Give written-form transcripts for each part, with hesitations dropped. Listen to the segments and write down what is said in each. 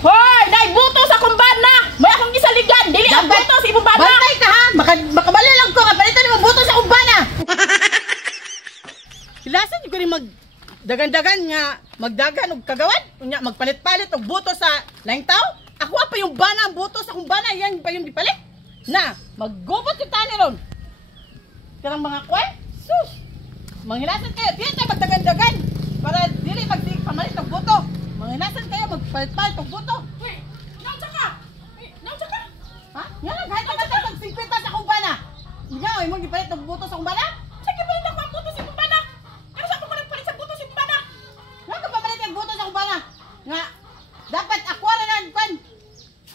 Hoy, nay buto sa kumbana. May akong gisaligan. Dili ang buto sa imong bana. Bantay ka ha! Makabali lang ko, kapalitan mo buto sa kumbana! Ilasan ko rin magdagan-dagan nga magdagan og kagawan, unya magpalit-palit og buto sa laing tao. Ako pa yung bana ang buto sa kumbana, yan pa yung dipalit. Na, maggubot yung tani ron. Kanang mga kwan, sus! Manghilasan kayo, diyan tayo magdagan-dagan para dili pamalit og buto. Manghilasan kayo, magpalit-palit og buto. Uy, naunsa ka? Naunsa ka? Ha? Yan lang, kahit naman tayo 50 sa kumbana. Ikaw, imong gipalit og buto sa kumbana? Sige, palit ako ang buto sa imong bana. Ano sa ako palit sa buto sa imong bana? Nga ka papalit ang buto sa kumbana? Nga, dapat ako na kwan.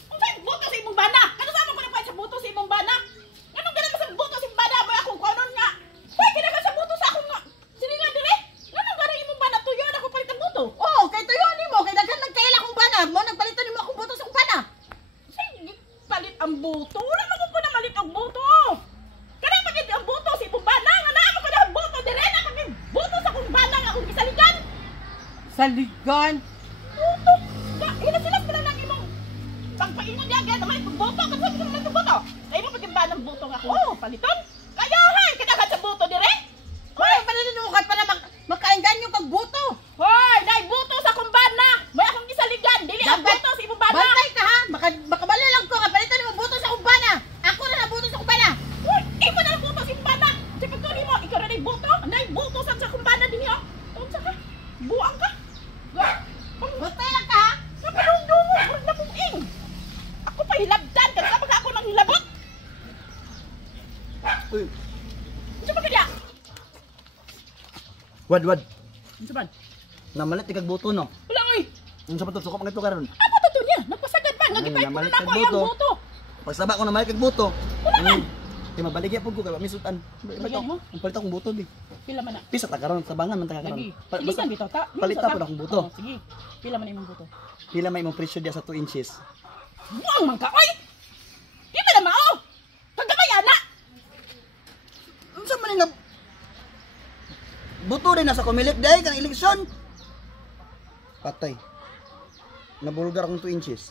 Ang sa'yo buto sa imong bana? Ano sa ako palit sa buto sa imong bana? Anong ganun ka sa buto sa imong bana? May akong kanon nga. Uy, kinagal sa buto sa akong nga. Sini nga dire? Anong ganun imong bana? Tuyo na ako palit ang buto. Oo, kay tuyo ni mo, kay daghan nagkaila kumbana. Mo nagpalitan nimo akong buto sa kumbana. Sige, palit ang buto. Wala naman ko na malit ang buto. Kanang magiging ang buto sa imong bana. Nga naman ko na ang buto dire. Na magiging buto sa akong bana nga akong gisaligan. Saligan. Buto. Hinasilas ko lang ng imong pagpaingon niya. Gaya naman itong buto. Kasi ko naman itong buto. Kaya mo magiging bana ang buto nga ako. Oh, paliton. Kayahan. Kinagal sa buto dire. Hoy, pananin mo para makainggan yung pagbuto. Hoy, nay buto sa akong bana. May akong gisaligan. Dili ang Dapat- buto sa imong bana. Bantay ka ha! Makabali lang ko, kapalitan mo buto sa kumbana. Ako na na buto sa kumbana. Uy, ikaw na lang buto sa imong bana. Sa pagtuli mo, ikaw na rin buto. Nay buto sa akong bana din yun. Unsa ka? Buang ka? Bantay lang ka ha! Kapalungdo mo, murag na buing. Ako pa hilabdan, kasi sa mga ako nang hilabot. Uy, Unsa ba kaya? wad. Unsa man? Namalit ikag buto no. Wala oy. Unsa pa to suko magito karon? Apa to niya? Nagpasagad pa, nagipay ko namalit na ako kag ayang buto. buto. Pagsaba ko namalit kag buto. Wala man. Di mabaligya pud ko kay misutan. Baligyan mo? Ang palit akong buto di. Pila man na? Pisa ta karon tabangan man ta karon. Lagi. Basta Siligan bitaw ta. palita pud akong buto. Oh, sige. Pila man imong buto? Pila may imong presyo dia sa 2 inches. Buang man ka oy. Di ba na mao? Pagkamay ana. Unsa man nga buto rin nasa kumilit day kang eleksyon. Patay. Nabulgar akong 2 inches.